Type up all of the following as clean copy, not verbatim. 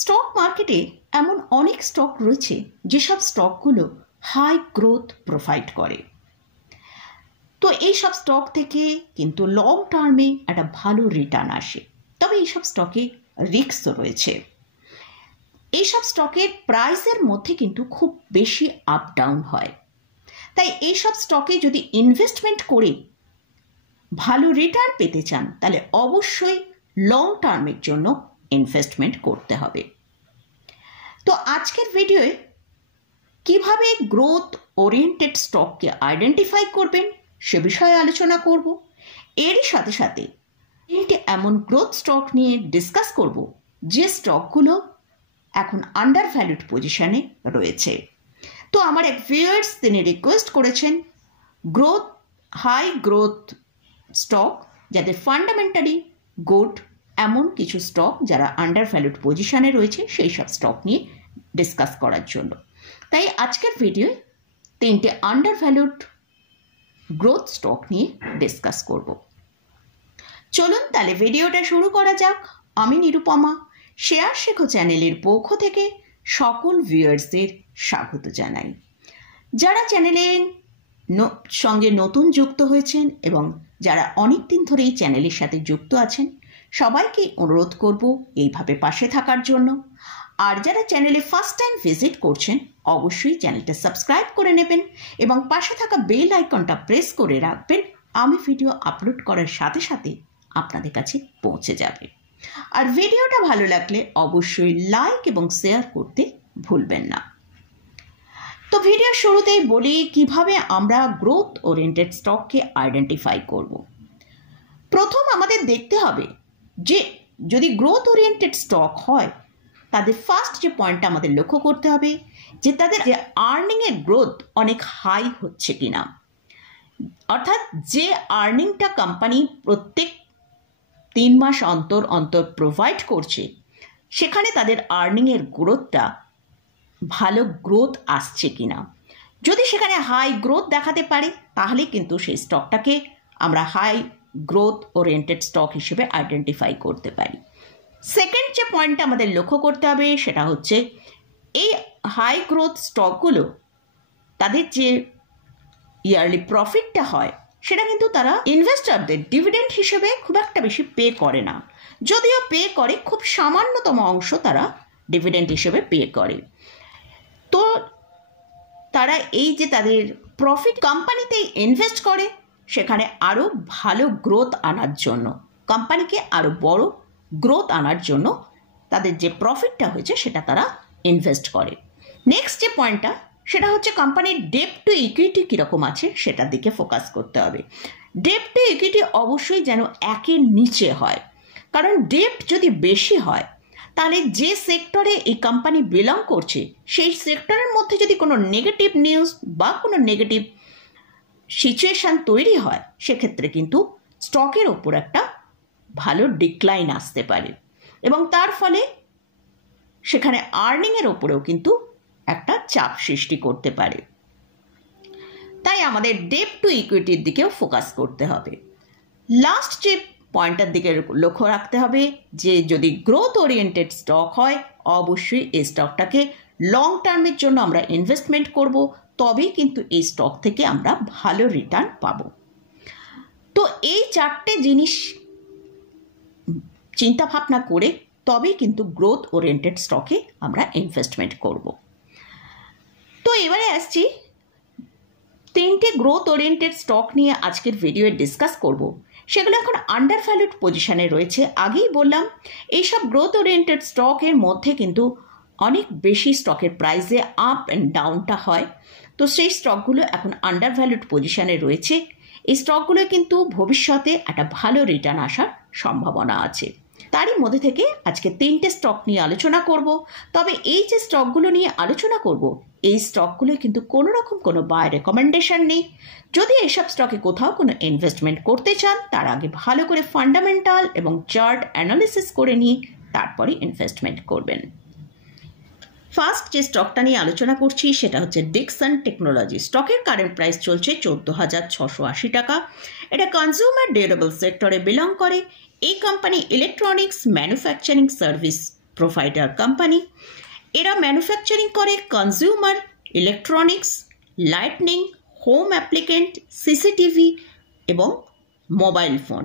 Stock মার্কেটে এমন অনেক স্টক রয়েছে যেসব স্টকগুলো হাই গ্রোথ প্রোভাইড করে। তো এইসব স্টক থেকে কিন্তু লং টার্মে একটা ভালো রিটার্ন আসে, তবে এইসব স্টকে রিস্কও রয়েছে। এইসব স্টকের প্রাইসের মধ্যে কিন্তু খুব বেশি আপ ডাউন হয়। তাই এইসব স্টকে যদি ইনভেস্টমেন্ট করে ভালো রিটার্ন পেতে চান তাহলে অবশ্যই লং টার্মের জন্য ইনভেস্টমেন্ট করতে হবে। তো আজকের ভিডিওয়ে কিভাবে গ্রোথ ওরিয়েন্টেড স্টককে আইডেন্টিফাই করবেন সে বিষয়ে আলোচনা করব। এরই সাথে সাথে তিনটে এমন গ্রোথ স্টক নিয়ে ডিসকাস করব যে স্টকগুলো এখন আন্ডার ভ্যালুড পজিশনে রয়েছে। তো আমার এক ভিউয়ার্স তিনি রিকোয়েস্ট করেছেন হাই গ্রোথ স্টক যাদের ফান্ডামেন্টালি গুড এমন কিছু স্টক যারা আন্ডার ভ্যালুড পজিশনে রয়েছে সেই সব স্টক নিয়ে ডিসকাস করার জন্য। তাই আজকের ভিডিওয়ে তিনটে আন্ডার ভ্যালুড গ্রোথ স্টক নিয়ে ডিসকাস করব। চলুন তাহলে ভিডিওটা শুরু করা যাক। আমি নিরুপমা, শেয়ার শেখো চ্যানেলের পক্ষ থেকে সকল ভিউয়ার্সদের স্বাগত জানাই। যারা চ্যানেলের সঙ্গে নতুন যুক্ত হয়েছেন এবং যারা অনেক দিন ধরে এই চ্যানেলের সাথে যুক্ত আছেন সবাইকে অনুরোধ করব এইভাবে পাশে থাকার জন্য। আর যারা চ্যানেলে ফার্স্ট টাইম ভিজিট করছেন অবশ্যই চ্যানেলটা সাবস্ক্রাইব করে নেবেন এবং পাশে থাকা বেল আইকনটা প্রেস করে রাখবেন। আমি ভিডিও আপলোড করার সাথে সাথে আপনাদের কাছে পৌঁছে যাবে। আর ভিডিওটা ভালো লাগলে অবশ্যই লাইক এবং শেয়ার করতে ভুলবেন না। তো ভিডিওর শুরুতেই বলি কিভাবে আমরা গ্রোথ ওরিয়েন্টেড স্টককে আইডেন্টিফাই করব। প্রথম আমাদের দেখতে হবে যে যদি গ্রোথ ওরিয়েন্টেড স্টক হয় তাদের ফার্স্ট যে পয়েন্টটা আমাদের লক্ষ্য করতে হবে যে তাদের যে আর্নিংয়ের গ্রোথ অনেক হাই হচ্ছে কিনা, অর্থাৎ যে আর্নিংটা কোম্পানি প্রত্যেক 3 মাস অন্তর অন্তর প্রোভাইড করছে সেখানে তাদের আর্নিংয়ের গ্রোথটা ভালো গ্রোথ আসছে কিনা। যদি সেখানে হাই গ্রোথ দেখাতে পারে তাহলে কিন্তু সেই স্টকটাকে আমরা হাই গ্রোথ ওরিয়েন্টেড স্টক হিসেবে আইডেন্টিফাই করতে পারি। সেকেন্ড যে পয়েন্টটা আমাদের লক্ষ্য করতে হবে সেটা হচ্ছে এই হাই গ্রোথ স্টকগুলো তাদের যে ইয়ারলি প্রফিটটা হয় সেটা কিন্তু তারা ইনভেস্টরদের ডিভিডেন্ড হিসেবে খুব একটা বেশি পে করে না, যদিও পে করে খুব সামান্যতম অংশ তারা ডিভিডেন্ড হিসেবে পে করে। তো তারা এই যে তাদের প্রফিট কোম্পানিতে ইনভেস্ট করে সেখানে আরও ভালো গ্রোথ আনার জন্য, কোম্পানিকে আরও বড় গ্রোথ আনার জন্য তাদের যে প্রফিটটা হয়েছে সেটা তারা ইনভেস্ট করে। নেক্সট যে পয়েন্টটা সেটা হচ্ছে কোম্পানির ডেট টু ইকুইটি কীরকম আছে সেটার দিকে ফোকাস করতে হবে। ডেট টু ইকুইটি অবশ্যই যেন 1-এর নিচে হয়, কারণ ডেট যদি বেশি হয় তাহলে যে সেক্টরে এই কোম্পানি বিলং করছে সেই সেক্টরের মধ্যে যদি কোনো নেগেটিভ নিউজ বা কোনো নেগেটিভ সিচুয়েশান তৈরি হয় সেক্ষেত্রে কিন্তু স্টকের ওপর একটা ভালো ডিক্লাইন আসতে পারে এবং তার ফলে সেখানে আর্নিংয়ের ওপরেও কিন্তু একটা চাপ সৃষ্টি করতে পারে। তাই আমাদের ডেট টু ইকুইটির দিকেও ফোকাস করতে হবে। লাস্ট যে পয়েন্টের দিকে লক্ষ্য রাখতে হবে যে যদি গ্রোথ ওরিয়েন্টেড স্টক হয় অবশ্যই এই স্টকটাকে লং টার্মের জন্য আমরা ইনভেস্টমেন্ট করব, তবেই কিন্তু এই স্টক থেকে আমরা ভালো রিটার্ন পাবো। তো এই 4টে জিনিস চিন্তা ভাবনা করে তবেই কিন্তু গ্রোথ ওরিয়েন্টেড স্টকে আমরা ইনভেস্টমেন্ট করব। তো এবারে আসছি 3টে গ্রোথ ওরিয়েন্টেড স্টক নিয়ে আজকের ভিডিওয়ে ডিসকাস করব। সেগুলো এখন আন্ডার ভ্যালুড পজিশনে রয়েছে। আগেই বললাম এইসব গ্রোথ ওরিয়েন্টেড স্টকের মধ্যে কিন্তু অনেক বেশি স্টকের প্রাইসে আপ অ্যান্ড ডাউনটা হয়। তো সেই স্টকগুলো এখন আন্ডার ভ্যালুড পজিশনে রয়েছে। এই স্টকগুলো কিন্তু ভবিষ্যতে একটা ভালো রিটার্ন আসার সম্ভাবনা আছে। তারই মধ্যে থেকে আজকে 3টে স্টক নিয়ে আলোচনা করব। তবে এই যে স্টকগুলো নিয়ে আলোচনা করব এই স্টকগুলো কিন্তু কোনো রকম কোনো বাই রেকমেন্ডেশন নেই। যদি এইসব স্টকে কোথাও কোনো ইনভেস্টমেন্ট করতে চান তার আগে ভালো করে ফান্ডামেন্টাল এবং চার্ট অ্যানালিসিস করে নিয়ে তারপরে ইনভেস্টমেন্ট করবেন। ফার্স্ট যে স্টকটা নিয়ে আলোচনা করছি সেটা হচ্ছে ডিকসন টেকনোলজি। স্টকের কারেন্ট প্রাইস চলছে 14,680 টাকা। এটা কনজিউমার ডিউরেবল সেক্টরে বিলং করে। এই company electronics manufacturing service provider company. এরা ম্যানুফ্যাকচারিং করে consumer electronics, lightning, home applicant, CCTV এবং মোবাইল ফোন।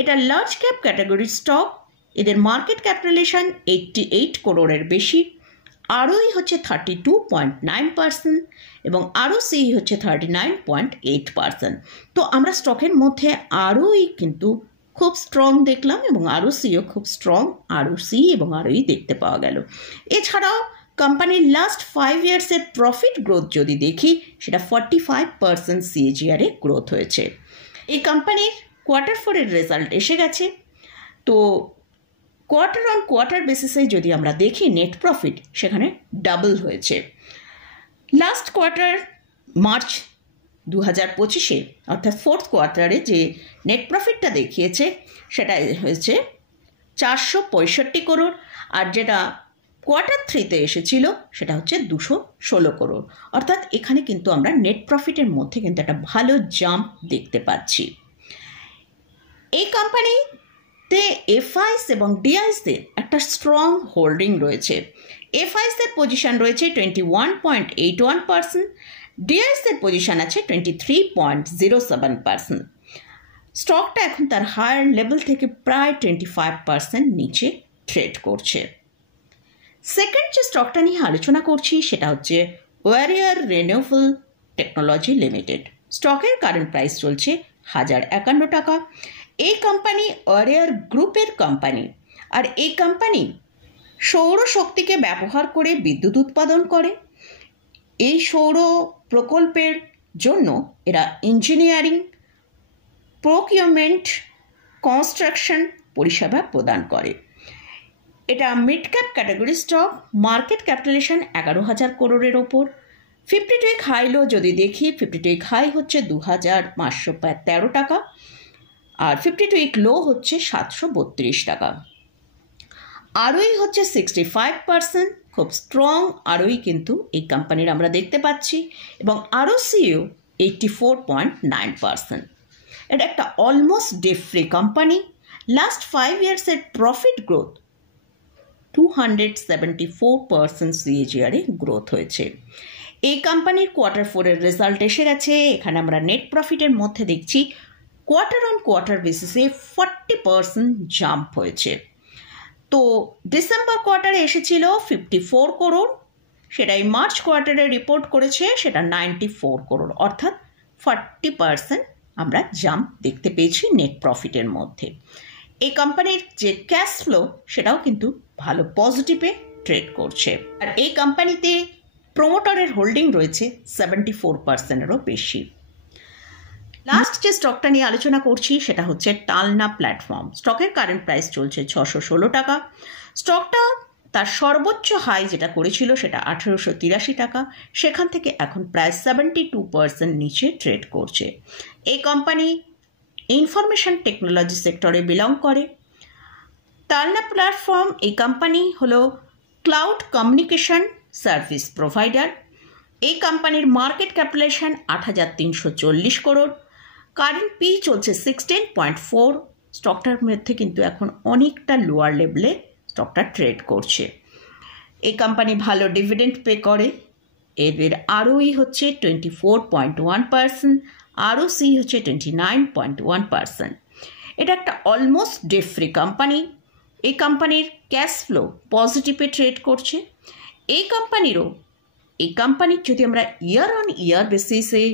এটা লার্জ ক্যাপ ক্যাটাগরির স্টক। এদের মার্কেট ক্যাপিটালাইজেশন 88 করোড়ের বেশি। আরওই হচ্ছে 32.9% এবং আরওসি হচ্ছে 39.8%। তো আমরা স্টকের মধ্যে আরওই কিন্তু খুব স্ট্রং দেখলাম এবং আরওসিও খুব স্ট্রং, আরওসি এবং আরওই দেখতে পাওয়া গেল। এছাড়াও কোম্পানির লাস্ট 5 ইয়ার্সের প্রফিট গ্রোথ যদি দেখি, সেটা 45% CAGR-এ গ্রোথ হয়েছে। এই কোম্পানির Q4-এর রেজাল্ট এসে গেছে। তো কোয়ার্টার অন কোয়ার্টার বেসিসে যদি আমরা দেখি নেট প্রফিট সেখানে ডাবল হয়েছে। লাস্ট কোয়ার্টার মার্চ 2025-এ অর্থাৎ ফোর্থ কোয়ার্টারে যে নেট প্রফিটটা দেখিয়েছে সেটা হয়েছে 465 করোড়, আর যেটা Q3-তে এসেছিল সেটা হচ্ছে 216 করোড়। অর্থাৎ এখানে কিন্তু আমরা নেট প্রফিটের মধ্যে কিন্তু একটা ভালো জাম্প দেখতে পাচ্ছি। এই কোম্পানিতে এফআইস এবং ডিআইসদের একটা স্ট্রং হোল্ডিং রয়েছে। এফআইসের পজিশন রয়েছে 21.81%, ডিআইসের পজিশন আছে 23.07%। স্টকটা এখন তার হায়ার লেভেল থেকে প্রায় 25% নিচে ট্রেড করছে। সেকেন্ড যে স্টকটা নিয়ে আলোচনা করছি সেটা হচ্ছে ওয়ারিয়ার রিনিউয়েবল টেকনোলজি লিমিটেড। স্টকের কারেন্ট প্রাইস চলছে 1051 টাকা। এই কোম্পানি ওয়ারিয়ার গ্রুপের কোম্পানি, আর এই কোম্পানি সৌরশক্তিকে ব্যবহার করে বিদ্যুৎ উৎপাদন করে। এই সৌর প্রকল্পের জন্য এরা ইঞ্জিনিয়ারিং, প্রকিউরমেন্ট, কনস্ট্রাকশন পরিষেবা প্রদান করে। এটা mid cap category stock. Market capitalization 11,000 করোড়ের ওপর। 52 উইক হাই লো যদি দেখি, 52 উইক হাই হচ্ছে 2513 টাকা, আর 52 উইক লো হচ্ছে 732 টাকা। আরওই হচ্ছে 65%, খুব স্ট্রং আরওই কিন্তু এই কোম্পানির আমরা দেখতে পাচ্ছি, এবং আরওসিও 84.9%। এটা একটা almost debt free company. Last 5 ইয়ার্সের প্রফিট গ্রোথ 274% CAGR-এ গ্রোথ হয়েছে। এই কোম্পানির Q4-এর রেজাল্ট এসে গেছে। এখানে আমরা নেট প্রফিটের মধ্যে দেখছি কোয়ার্টার অন কোয়ার্টার বেসিসে 40% জাম্প হয়েছে। তো ডিসেম্বর কোয়ার্টারে এসেছিল 54 করোড়, সেটাই মার্চ কোয়ার্টারে রিপোর্ট করেছে সেটা 94 করোড়, অর্থাৎ 40% আমরা জাম্প দেখতে পেয়েছি নেট প্রফিটের মধ্যে। এই কোম্পানির যে ক্যাশ ফ্লো সেটাও কিন্তু ভালো পজিটিভে ট্রেড করছে। আর এই কোম্পানিতে প্রোমোটারের হোল্ডিং রয়েছে 74%-এরও বেশি। লাস্ট যে স্টকটা নিয়ে আলোচনা করছি সেটা হচ্ছে টালনা প্ল্যাটফর্ম। স্টকের কারেন্ট প্রাইস চলছে 616 টাকা। স্টকটা তার সর্বোচ্চ হাই যেটা করেছিল সেটা 1883 টাকা, সেখান থেকে এখন প্রায় 72% নিচে ট্রেড করছে। এই কোম্পানি ইনফরমেশন টেকনোলজি সেক্টরে বিলং করে। টালনা প্ল্যাটফর্ম এই কোম্পানি হলো ক্লাউড কমিউনিকেশন সার্ভিস প্রোভাইডার। এই কোম্পানির market capitalization 8,340 crore. Current P চলছে 16.4। স্টকটার মধ্যে কিন্তু এখন অনেকটা লোয়ার লেভেলে স্টকটা ট্রেড করছে। এই কোম্পানি ভালো ডিভিডেন্ড পে করে। এদের আরওই হচ্ছে 24.1%, আরওসি হচ্ছে 29.1%। এটা একটা অলমোস্ট ডেট ফ্রি কোম্পানি। এই কোম্পানির ক্যাশ ফ্লো পজিটিভে ট্রেড করছে। এই কোম্পানির যদি আমরা ইয়ার অন ইয়ার বেসিসে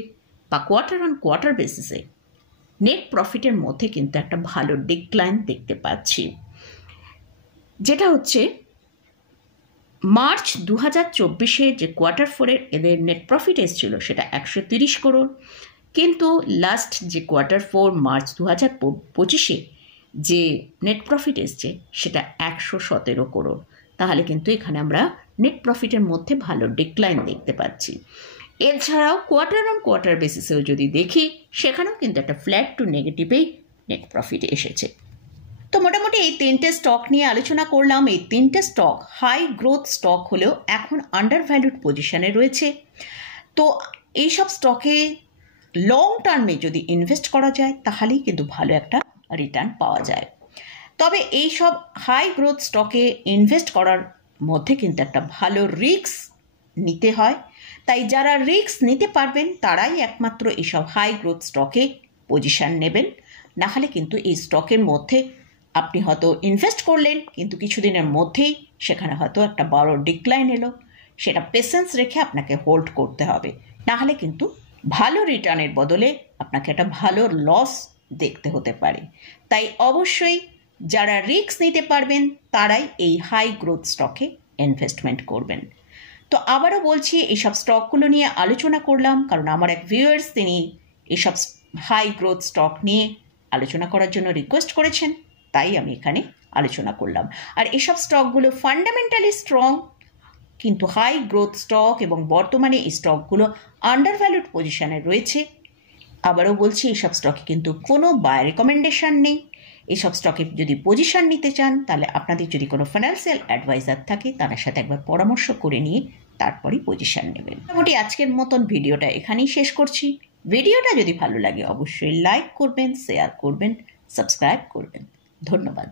বা কোয়ার্টার অন কোয়ার্টার বেসিসে নেট প্রফিটের মধ্যে কিন্তু একটা ভালো ডিক্লাইন দেখতে পাচ্ছি, যেটা হচ্ছে মার্চ 2024-এ যে Q4-এর এদের নেট প্রফিট এসেছিল সেটা 130 করোড়, কিন্তু লাস্ট যে Q4 মার্চ 2025-এ যে নেট প্রফিট এসছে সেটা 117 করোড়। তাহলে কিন্তু এখানে আমরা নেট প্রফিটের মধ্যে ভালো ডিক্লাইন দেখতে পাচ্ছি। এছাড়াও কোয়ার্টার অন কোয়ার্টার বেসিসেও যদি দেখি সেখানেও কিন্তু একটা ফ্ল্যাট টু নেগেটিভেই নেট প্রফিট এসেছে। তো মোটামুটি এই 3টে স্টক নিয়ে আলোচনা করলাম। এই 3টে স্টক হাই গ্রোথ স্টক হলেও এখন আন্ডার ভ্যালুড পজিশনে রয়েছে। তো এইসব স্টকে লং টার্মে যদি ইনভেস্ট করা যায় তাহলেই কিন্তু ভালো একটা রিটার্ন পাওয়া যায়। তবে এই সব হাই গ্রোথ স্টকে ইনভেস্ট করার মধ্যে কিন্তু একটা ভালো রিস্ক নিতে হয়। তাই যারা রিস্ক নিতে পারবেন তারাই একমাত্র এইসব হাই গ্রোথ স্টকে পজিশন নেবেন। না হলে কিন্তু এই স্টকের মধ্যে আপনি হয়তো ইনভেস্ট করলেন, কিন্তু কিছুদিনের মধ্যেই সেখানে হয়তো একটা বড় ডিক্লাইন এলো। সেটা পেশেন্স রেখে আপনাকে হোল্ড করতে হবে, না হলে কিন্তু ভালো রিটার্নের বদলে আপনাকে একটা ভালো লস দেখতে হতে পারে। তাই অবশ্যই যারা রিস্ক নিতে পারবেন তারাই এই হাই গ্রোথ স্টকে ইনভেস্টমেন্ট করবেন। তো আবারও বলছি, এইসব স্টকগুলো নিয়ে আলোচনা করলাম কারণ আমার এক ভিউয়ার্স তিনি এইসব হাই গ্রোথ স্টক নিয়ে আলোচনা করার জন্য রিকোয়েস্ট করেছেন, তাই আমি এখানে আলোচনা করলাম। আর এসব স্টকগুলো ফান্ডামেন্টালি স্ট্রং, কিন্তু হাই গ্রোথ স্টক এবং বর্তমানে এই স্টকগুলো আন্ডারভ্যালুড পজিশনে রয়েছে। আবারও বলছি, এইসব স্টকে কিন্তু কোনো বাই রেকমেন্ডেশন নেই। এইসব স্টকে যদি পজিশন নিতে চান তাহলে আপনাদের যদি কোনো ফাইন্যান্সিয়াল অ্যাডভাইজার থাকে তার সাথে একবার পরামর্শ করে নিয়ে তারপরই পজিশন নেবেন। মোটামুটি আজকের মতন ভিডিওটা এখানেই শেষ করছি। ভিডিওটা যদি ভালো লাগে অবশ্যই লাইক করবেন, শেয়ার করবেন, সাবস্ক্রাইব করবেন। ধন্যবাদ।